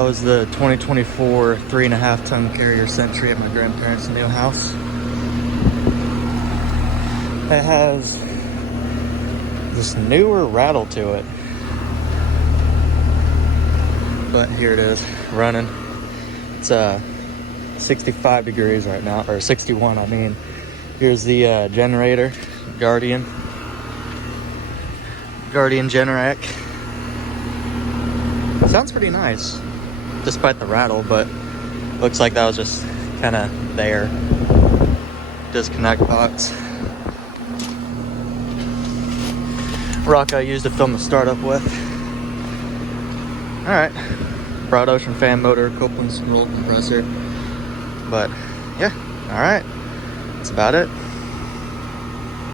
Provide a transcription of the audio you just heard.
That was the 2024 3.5 ton carrier Sentry at my grandparents' new house. It has this newer rattle to it. But here it is, running. It's 65 degrees right now, or 61 I mean. Here's the generator, Guardian Generac. Sounds pretty nice, despite the rattle, but looks like that was just kind of there. Disconnect box. Rock I used to film the startup with. Alright, broad ocean fan motor, Copeland roll compressor. But yeah, alright, that's about it.